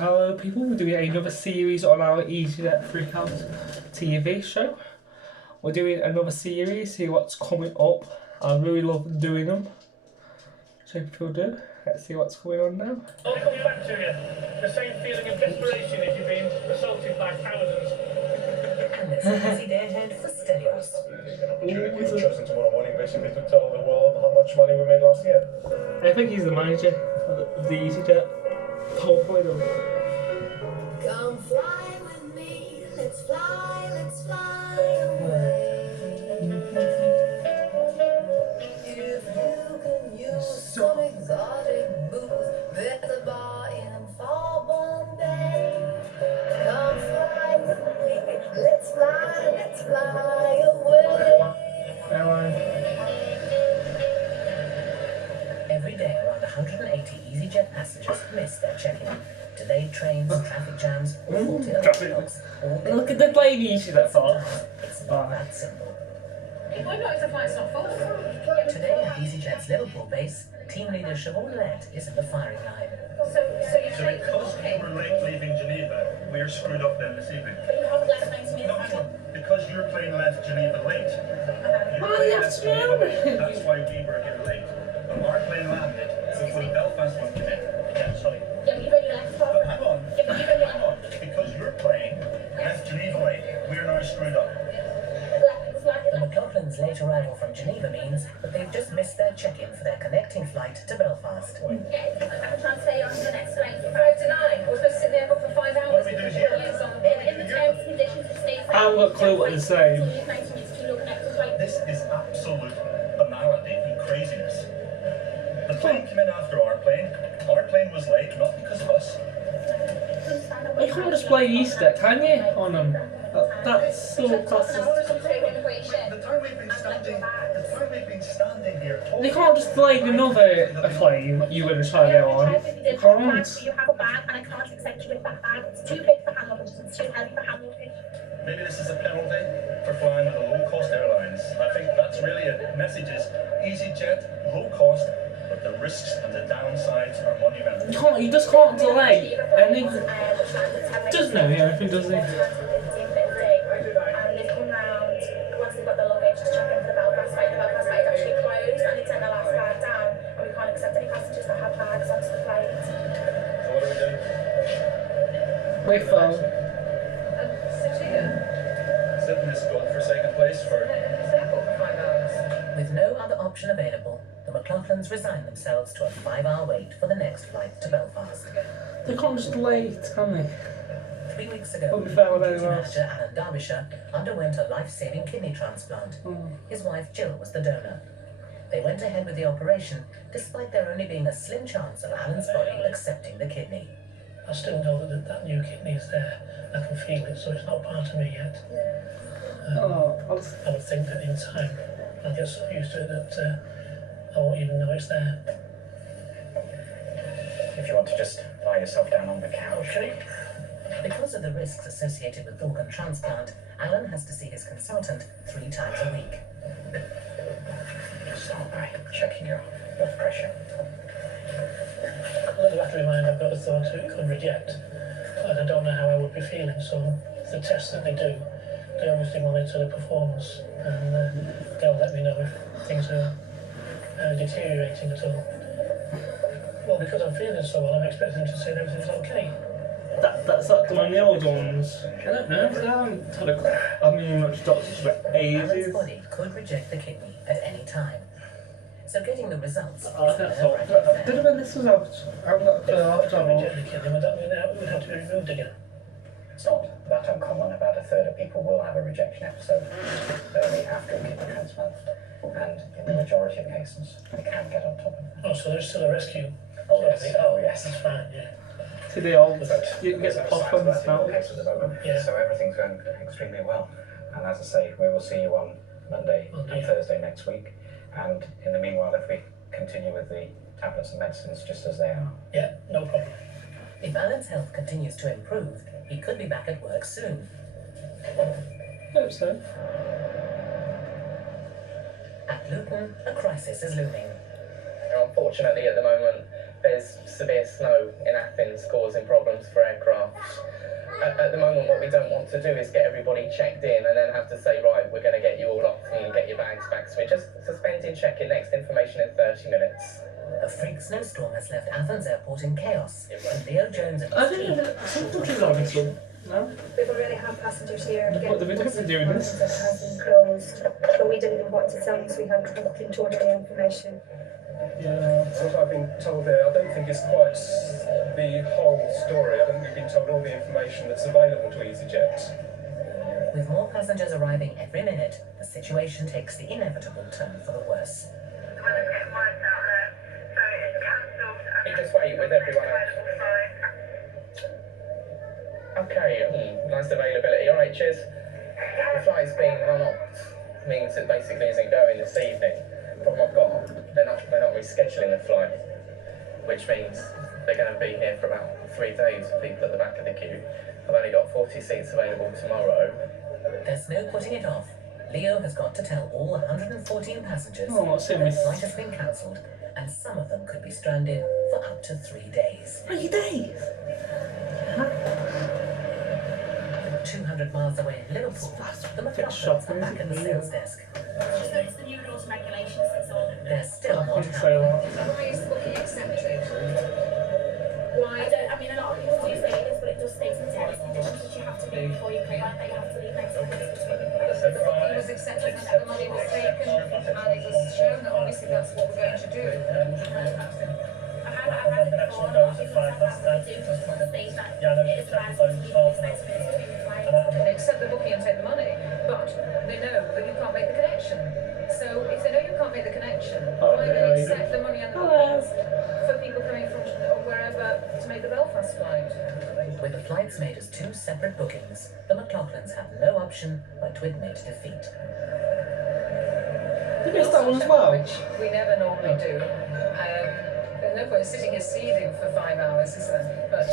Hello people, we're doing another series on our EasyJet TV show. We're doing another series, see what's coming up. I really love doing them. So if you do, let's see what's going on now. I'll come back to you. The same feeling of desperation as you've been assaulted by thousands. And there's an easy day ahead for Stelios. We've chosen tomorrow morning basically to tell the world how much money we made last year. I think he's the manager of the EasyJet. Hopefully though. Come fly with me, let's fly away. If you can use some exotic booze, there's a bar in far Bombay. Come fly with me, let's fly away. Airline. Every day, around 180 EasyJet passengers miss their check-in. Delayed trains, traffic jams, or faulty alarms. Look at the plane EasyJet for. It's not that simple. It might not if the flight's not full. Today at EasyJet's Liverpool base, team leader Siobhan Lett is at the firing line. So you're So because we're late leaving Geneva, we're screwed up then this evening. But you haven't left 90 minutes. No, because your plane left Geneva late. Your Oh, plane you have left to Geneva know. late. That's why we were here late. When our plane landed, before the Belfast one came in. Yeah, sorry. Yeah, but you've only left for. But hang on. Yeah, but you've only Hang on. Because your plane left Geneva late, we're now screwed up. The McLaughlin's late arrival from Geneva means that they've just missed their check-in for their connecting flight to Belfast. Yeah, I can transfer you on to the next flight. 5 to 9. We're supposed to sit there for 5 hours. What do we do here? In the terms and conditions it states. I haven't got a clue what they're saying. This is absolute banality and craziness. The plane came in after our plane. Our plane was late, not because of us. You can't just play Easter, can you? On them. That's so classic. The time we've been standing here talking. They can't just play another plane you were trying to go on. You can't. You have a bag and I can't accept you with that bag. It's too big for Hamilton. It's too heavy for Hamilton. Maybe this is a penalty for flying with the low-cost airlines. I think that's really it. Message is EasyJet, low cost, but the risks and the downsides are monumental. You just can't delay anything. Doesn't know everything, does he? And they come round once they've got the luggage to check in for the Belfast flight. The Belfast flight is actually closed and they sent the last bag down. And we can't accept any passengers that have bags onto the flight. So what are we doing? Wait for. Sit in this godforsaken place for... With no other option available, the McLaughlins resign themselves to a 5-hour wait for the next flight to Belfast. They can't just delay it, can they? 3 weeks ago, Won't be fair with duty anyone else. manager Alan Derbyshire underwent a life-saving kidney transplant. His wife Jill was the donor. They went ahead with the operation, despite there only being a slim chance of Alan's body accepting the kidney. I still know that new kidney is there. I can feel it, so it's not part of me yet. I would think that in time I'll get so used to it that I won't even know it's there. If you want to just lie yourself down on the couch. Okay. Because of the risks associated with organ transplant, Alan has to see his consultant 3 times a week. Just start by checking your blood pressure. Well, you have to remind I've got a thought it could reject, but I don't know how I would be feeling, so the tests that they do, they obviously monitor the performance and they'll let me know if things are deteriorating at all. Well, because I'm feeling so well, I'm expecting them to say that everything's okay. That's like the old ones. I don't know. I haven't had much doctors for Alan's ages. body could reject the kidney at any time. So getting the results is I thought, did it when this was out? I'm not If I after reject the kidney, would that mean that it would have to be removed again? It's not that uncommon. About a third of people will have a rejection episode early after a kidney transplant. And in the majority of cases, they can get on top of that. Oh, so there's still a rescue? Oh, yes. Oh, yes. That's fine, yeah. to the old. But You can get the there's no signs popcorn of that in smell. the case at the moment. Yeah. So everything's going extremely well. And as I say, we will see you on Monday and Thursday next week. And in the meanwhile, if we continue with the tablets and medicines just as they are. Yeah, no problem. If Alan's health continues to improve, he could be back at work soon. Hope so. At Luton, a crisis is looming. Unfortunately, at the moment, there's severe snow in Athens causing problems for aircraft. At the moment, what we don't want to do is get everybody checked in and then have to say, right, we're going to get you all off and get your bags back. So we're just suspending check-in, next information in 30 minutes. A freak snowstorm has left Athens airport in chaos, and Leo Jones and I his don't team... know, some countries are some. No? We've already had passengers here. What do we do for doing this? That has been closed, but we didn't even want to tell them because we hadn't been told any information. Yeah, what I've been told there, I don't think it's quite the whole story. I don't think we've been told all the information that's available to EasyJet. With more passengers arriving every minute, the situation takes the inevitable turn for the worse. You just wait with everyone else. Okay, nice availability. All right, cheers. The flight's being run up means it basically isn't going this evening. The problem I've got, they're not rescheduling the flight, which means they're going to be here for about 3 days for people at the back of the queue. I've only got 40 seats available tomorrow. There's no putting it off. Leo has got to tell all 114 passengers Oh, what's that in the this? flight has been cancelled, and some of them could be stranded for up to 3 days. 3 days? 200 miles away in Liverpool, the McLaughlins are back at the sales desk. So it's the new rules and regulations that's on. There's still more to Say happen. that. Why is booking accepted? Why? I mean, a lot of people do say this, but it does state in the terms and conditions that you have to leave before you come back, that you have to leave next week. The booking was accepted and the money was taken, and it was shown that obviously that's what we're going to do. I've had it before, and a lot of people have that to do to state that it is bad to leave next next week between the flights. They accept the booking and take the money, but they know that you can't make the connection. So if they know you can't make the connection, why do they accept the money and the bookings for people coming from or wherever to make the Belfast flight? With the flights made as 2 separate bookings, the McLaughlins have no option but to admit defeat. You missed that one as well. Which we never normally do. There's no point sitting here seething for 5 hours, is there? But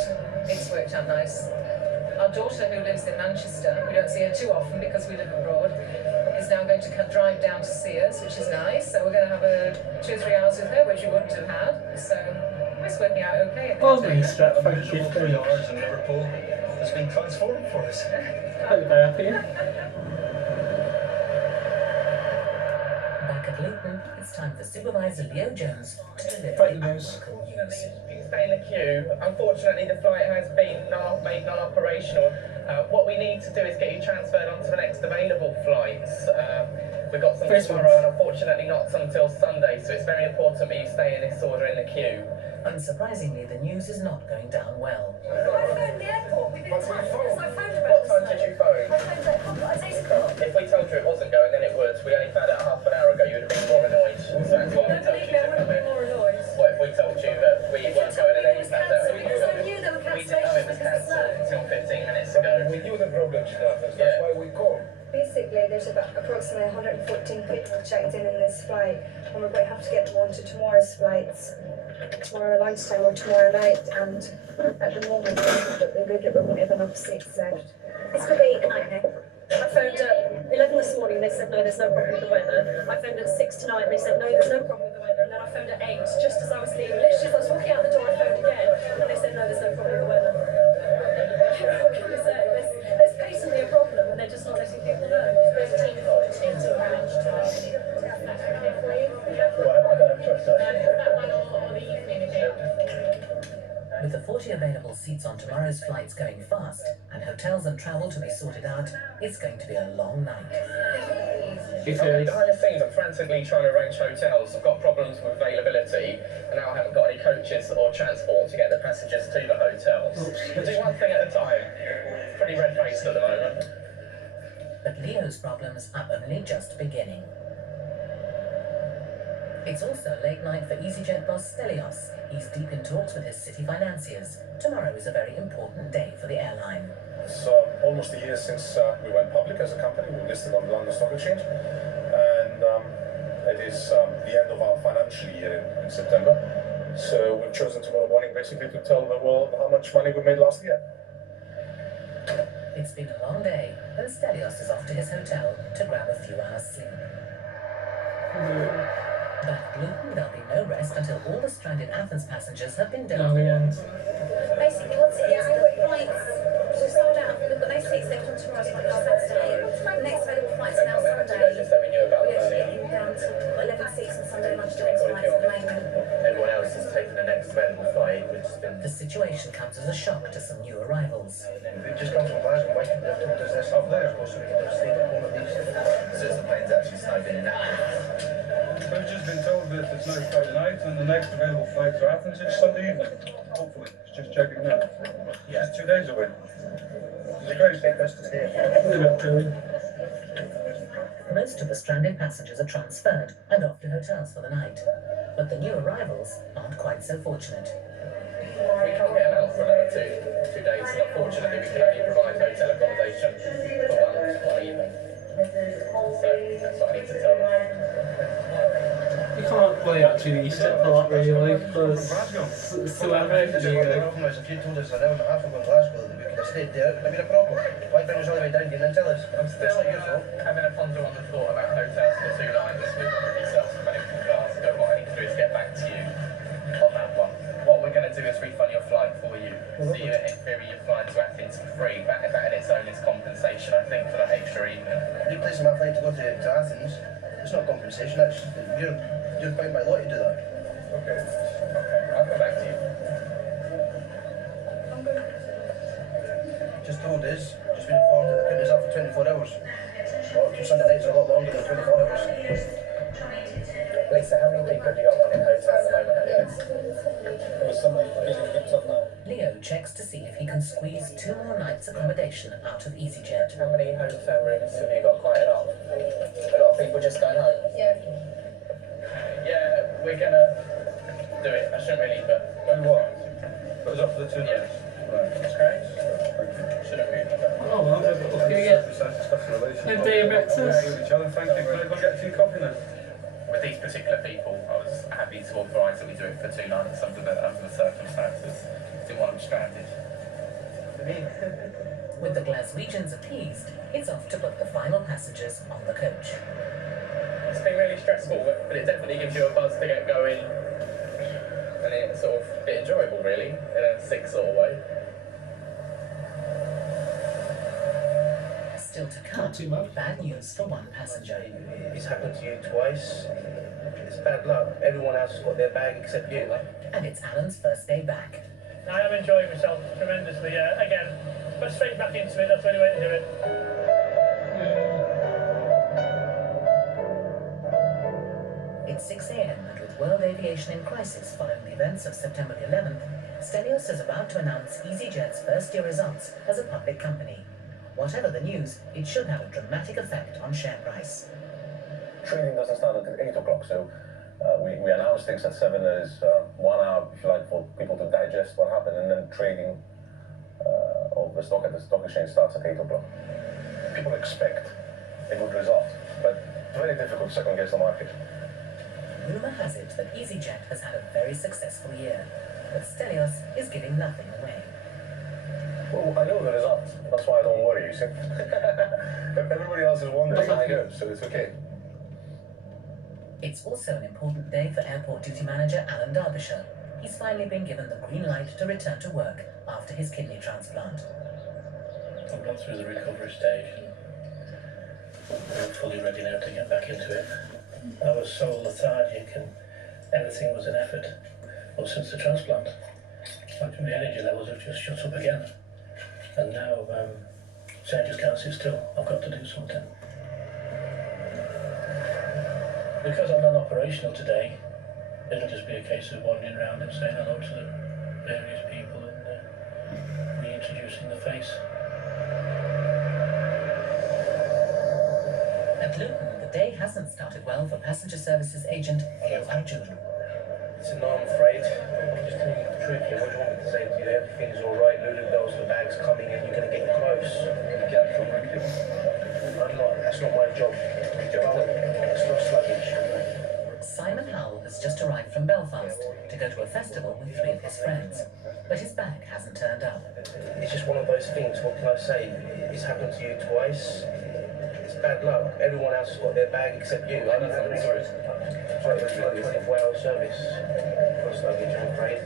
it's worked out nice. Our daughter, who lives in Manchester, we don't see her too often because we live abroad, is now going to drive down to see us, which is nice. So we're going to have 2 or 3 hours with her, which we wouldn't have had. So it's working out okay. Well, Strap, thank you. 3 hours in Liverpool has been transformed for us. Hope they're happy. Back at Luton, it's time for Supervisor Leo Jones to deliver Breaking the news. unwelcome news. You can stay in the queue. Unfortunately, the flight has been made non-operational. What we need to do is get you transferred onto the next available flights. We've got some tomorrow, and unfortunately not until Sunday, so it's very important that you stay in this order in the queue. Unsurprisingly, the news is not going down well. I phoned the airport within time because I phoned about What the time snow. did you phone? I phoned at 8 o'clock. If we told you it wasn't going, then it would. We only found out half an hour ago. You would have been more annoyed. So that's why we Don't told believe you me, I to would have come been in. more annoyed. What if we told you that we weren't going and then you found out? Because I knew there were We didn't know it was cancellations because of cancelled snow. until 15 minutes ago. We knew the problem should happen, that's why we called. Basically, there's about approximately 114 people checked in this flight, and we're going to have to get them onto tomorrow's flights, tomorrow lunchtime or tomorrow night. And at the moment, we won't have enough seats left. It's going to be a nightmare. I phoned at 11 this morning, they said no, there's no problem with the weather. I phoned at 6 tonight, they said no, there's no problem with the weather. And then I phoned at 8, just as I was leaving, literally as I was walking out the door, I phoned again, and they said no, there's no problem with the weather. What can I say? There's patently a problem, and they're just not letting people know. There's a team until lunchtime. With the 40 available seats on tomorrow's flights going fast, and hotels and travel to be sorted out, it's going to be a long night. Okay, behind the scenes, I'm frantically trying to arrange hotels. I've got problems with availability, and now I haven't got any coaches or transport to get the passengers to the hotels. We'll do one thing at a time. Pretty red-faced at the moment. But Leo's problems are only just beginning. It's also late night for EasyJet boss Stelios. He's deep in talks with his city financiers. Tomorrow is a very important day for the airline. It's almost a year since we went public as a company. We listed on the London Stock Exchange, and it is the end of our financial year in September. So we've chosen tomorrow morning basically to tell the world how much money we made last year. It's been a long day, and Stelios is off to his hotel to grab a few hours sleep. Back at Luton, there'll be no rest until all the stranded Athens passengers have been dealt No, with. Basically, what's it is, we've got flights, we've sold out, we've got no seats left on tomorrow's flight, which is Saturday. The next available flight's now Sunday. Just so we knew about We're that. getting down to 11 seats on Sunday lunchtime flights at the moment. Everyone else is taking the next available flight, which has been... The situation comes as a shock to some new arrivals. We've just gone from Glasgow, waiting for them to their stuff there, so we could have stayed at home at least. So the plane's actually snowed in now. We've just been told that it's now Friday night and the next available flight to Athens is Sunday evening. Hopefully. It's just checking now. Yeah. It's 2 days away. It's a great thing. Best to stay. Most of the stranded passengers are transferred and off to hotels for the night. But the new arrivals aren't quite so fortunate. We can't get them out for another two days, and unfortunately we can only provide hotel accommodation for one evening. So that's what I need to tell them. You can't play actually EasyJet for that really, because whoever If you told us an hour and a half ago in Glasgow that we could have stayed there, it would have been a problem. Why bring us all the way down here and then tell us? I'm still not your fault. Having a ponder on the thought about hotels for 2 nights with yourself running from Glasgow. What I need to do is get back to you on that one. What we're going to do is refund your flight for you. So you, in theory, you're flying to Athens for free. That in its own is compensation, I think, for that extra evening. Replacing my flight to go to Athens, it's not compensation. That's you're bound by law to do that. Okay. I'll come back to you. Just told us, just been informed that they're putting us up for 24 hours. Well, Sunday nights are a lot longer than 24 hours. Lisa, how many people have you got running hotel at the moment? Leo checks to see if he can squeeze 2 more nights accommodation out of EasyJet. How many hotel rooms have you got? Quite a lot. A lot of people just going home. Yeah, we're gonna do it. I shouldn't really, but Do what? Put us up for the 2 nights. Right. That's great. Shouldn't be. oh well, we're gonna get a day of breakfast. Thank you. Can I go get a tea coffee then? With these particular people, I was happy to authorise that we do it for 2 nights under the circumstances. Didn't want them stranded. With the Glaswegians appeased, it's off to put the final passengers on the coach. It's been really stressful, but it definitely gives you a buzz to get going. And it's sort of a bit enjoyable, really, in a sick sort of way. Still to come, Not too much. bad news for one passenger. It's happened to you twice. It's bad luck. Everyone else has got their bag except you. And it's Alan's first day back. I am enjoying myself tremendously. Again, but straight back into it, that's the only way to do it. It's 6 a.m. and with world aviation in crisis following the events of September the 11th, Stelios is about to announce EasyJet's first-year results as a public company. Whatever the news, it should have a dramatic effect on share price. Trading doesn't start until 8 o'clock, so we announce things at 7. There's 1 hour, if you like, for people to digest what happened, and then trading of the stock at the stock exchange starts at 8 o'clock. People expect a good result, but it's very difficult to second guess the market. Rumour has it that EasyJet has had a very successful year, but Stelios is giving nothing away. Well, I know the result. That's why I don't worry, you see. Everybody else is wondering, I know, so it's okay. It's also an important day for airport duty manager Alan Derbyshire. He's finally been given the green light to return to work after his kidney transplant. I've gone through the recovery stage and I'm fully ready now to get back into it. I was so lethargic and everything was an effort. Well, since the transplant, the energy levels have just shut up again. And now, so I just can't sit still. I've got to do something. Because I'm non-operational today, it'll just be a case of wandering around and saying hello to the various people and reintroducing the face. At Luton, the day hasn't started well for passenger services agent Leo Arjun. So no, I'm afraid. I'm just telling you the truth here. What do you want me to say to you? Everything's all right. Lulu knows the bag's coming and you're going to get close. I'm not. That's not my job. It's not sluggish. Simon Howell has just arrived from Belfast to go to a festival with 3 of his friends, but his bag hasn't turned up. It's just one of those things. What can I say? It's happened to you twice. It's bad luck. Everyone else has got their bag except you. I don't know. It's like a 24-hour service. Cross luggage, I'm afraid.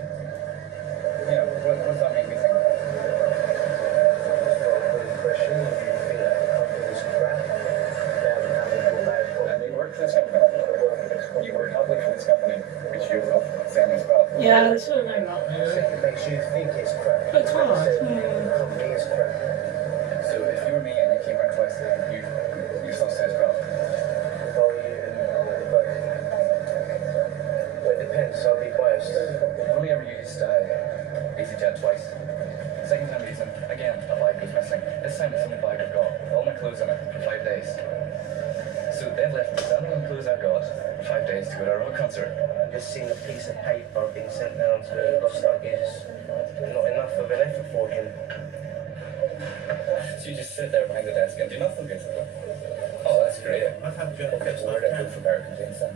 Yeah, what does that make me think? Question, you think that the company's crap? And you work for this company. You work hardly for this company, which you're saying as well. Yeah, that's what I know. It makes you think it's crap. But it's hard. The company is crap. So if you were me and you came back twice, you still say as well. Well, it depends. I'll be biased. I've only ever used EasyJet twice. Second time using, again, a bag was missing. This time it's the only bag I've got, with all my clothes in it, for 5 days. So they've left me standing on the clothes I've got for 5 days to go to a rock concert. Just seeing a piece of paper being sent down to me, lost luggage, not enough of an effort for him. So you just sit there behind the desk and do nothing, basically. Oh, that's great. I've had a job. Okay, so where do I go for American James then?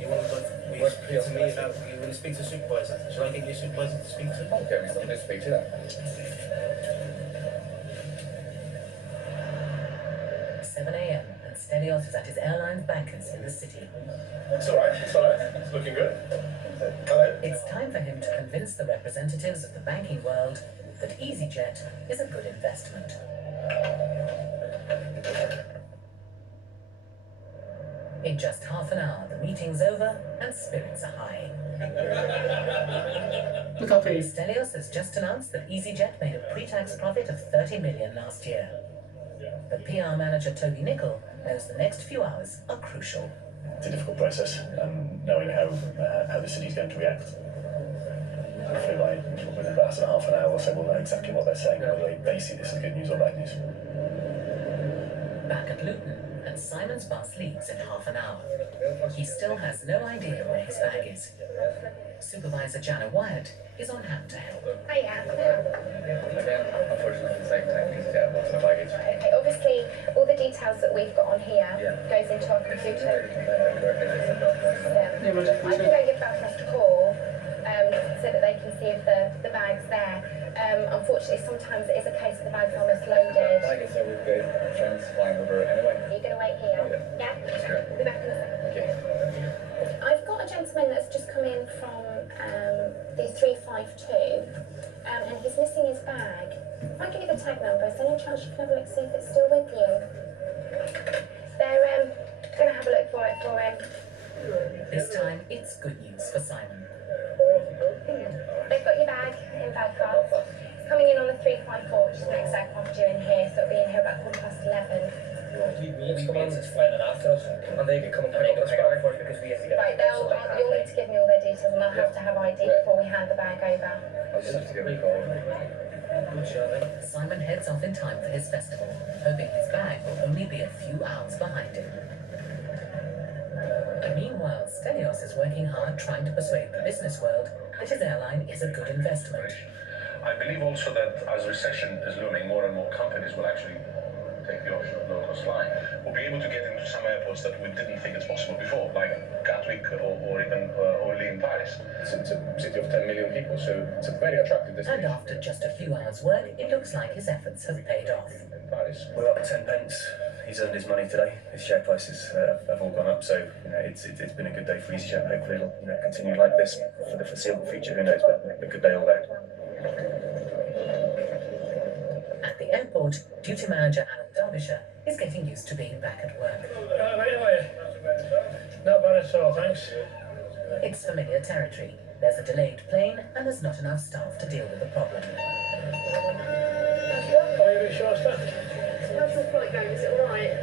You want to go? You want to speak to the supervisor? Shall I get your supervisor to speak to? Okay, we still need to speak to them. 7 a.m. and Stelios is at his airline's bankers in the city. It's alright, it's looking good. Hello? It's time for him to convince the representatives of the banking world that EasyJet is a good investment. In just half an hour, the meeting's over and spirits are high. Look up here. Stelios has just announced that EasyJet made a pre-tax profit of 30 million last year. But PR manager Toby Nicol knows the next few hours are crucial. It's a difficult process, knowing how the city's going to react. Hopefully within about half an hour or so we'll know exactly what they're saying, whether they see this as good news or bad news. Back at Luton, and Simon's bus leaves in half an hour. He still has no idea where his bag is. Supervisor Jana Wyatt is on hand to help. Hiya. Again, unfortunately, the same time, EasyJet lost my baggage. Okay, obviously, all the details that we've got on here goes into our computer. I can go give Belfast a call so that they can see if the bag's there. Unfortunately, sometimes it is a case that the bag's almost loaded. Like I said, we've got friends flying over anyway. Are you going to wait here? Yeah? Sure. We'll be back in a second. Okay. I've got a gentleman that's just come in from the 352 and he's missing his bag. If I give you the tag number, is there any chance you can have a look, see if it's still with you? They're going to have a look for it for him. This time, it's good news for Simon. They've got your bag in Belfast. It's coming in on the 354, which is the next aircraft due in here, so it'll be in here about 11:15. It's flying after us, and they can come and pick up the bag for us because we have to get. Right, you'll need to give me all their details, and I'll have to have ID before we hand the bag over. I'll just have to give it a call. Simon heads off in time for his festival, hoping his bag will only be a few hours behind him. Meanwhile, Stelios is working hard trying to persuade the business world that his airline is a good investment. I believe also that as recession is looming, more and more companies will actually take the option of low-cost flying. We'll be able to get into some airports that we didn't think it's possible before, like Gatwick or even Orly in Paris. It's a city of 10 million people, so it's a very attractive destination. And after just a few hours' work, it looks like his efforts have paid off. In Paris. We're up 10 pence. He's earned his money today. His share prices have all gone up, so it's been a good day for EasyJet. Hopefully it'll continue like this for the foreseeable future. Who knows, but a good day all round. At the airport, duty manager Alan Derbyshire is getting used to being back at work. Right away. Not bad at all, thanks. It's familiar territory. There's a delayed plane and there's not enough staff to deal with the problem. Are you a bit short-staffed? How's your flight going? Is it alright?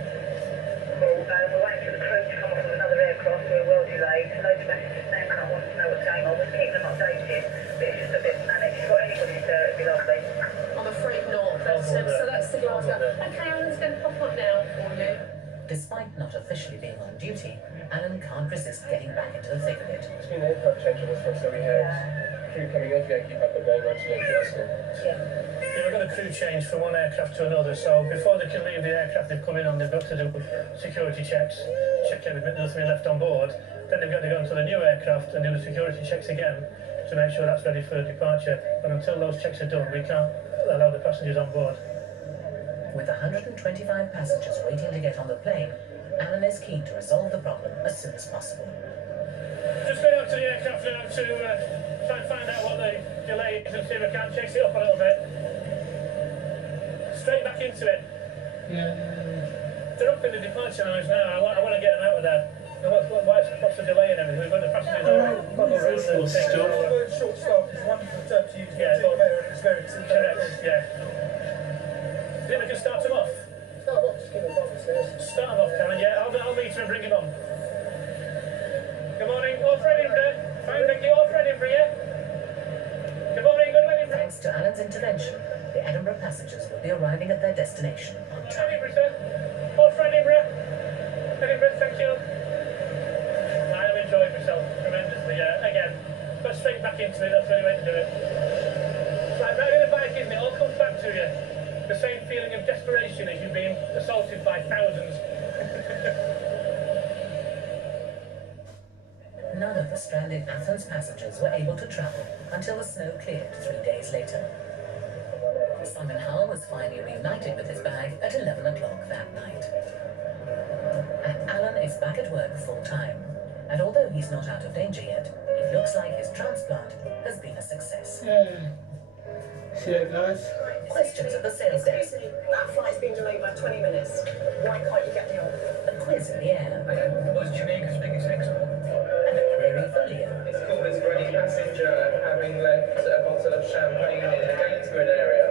Well, we're waiting for the crew to come off of another aircraft. We're well delayed. Loads of messages now, and I want to know what's going on. We're keeping them updated, but it's just a bit manic. If you've got anybody there, it'd be lovely. I'm afraid not. So that's the Glasgow. Okay, Alan's going to pop up now for you. Despite not officially being on duty, Alan can't resist getting back into the thick of it. It's been an aircraft change on this one, so we have crew coming off. Yeah, keep up the game. We've got a crew change from one aircraft to another, so before they can leave the aircraft they've come in on, they've got to do security checks, check everything, nothing left on board. Then they've got to go into the new aircraft and do the security checks again to make sure that's ready for departure. But until those checks are done, we can't allow the passengers on board. With 125 passengers waiting to get on the plane, Alan is keen to resolve the problem as soon as possible. Just going out to the aircraft now to try and find out what the delay is and see if I can chase it up a little bit. Straight back into it. Yeah. They're up in the departure lounge now. I want to get them out of there. What's the delay and everything? We've got the passengers Short stop is one to use it's very correct, yeah. Do you think we can start them off? Start them off, just give them a Start them off, Karen, yeah. I'll meet him and bring him on. Good morning, all for Edinburgh. Fine, thank you, all for Edinburgh, yeah? Good morning, good Edinburgh. Thanks to Alan's intervention, the Edinburgh passengers will be arriving at their destination on time. Edinburgh, sir. All for Edinburgh. Edinburgh, thank you. I have enjoyed myself tremendously, again. Got straight back into it, that's the only way to do it. Right, riding a bike, isn't it? All comes back to you. The same feeling of desperation as you've been assaulted by thousands. None of the stranded Athens passengers were able to travel until the snow cleared 3 days later. Simon Howell was finally reunited with his bag at 11 o'clock that night. And Alan is back at work full-time. And although he's not out of danger yet, it looks like his transplant has been a success. Yeah. See it, guys? Questions at the sales desk. That flight's been delayed by 20 minutes. Why can't you get me on? A quiz in the air. Was Jamaica's biggest export? And a query for Leo. It's called for any passenger having left a bottle of champagne in the Gainsborough area.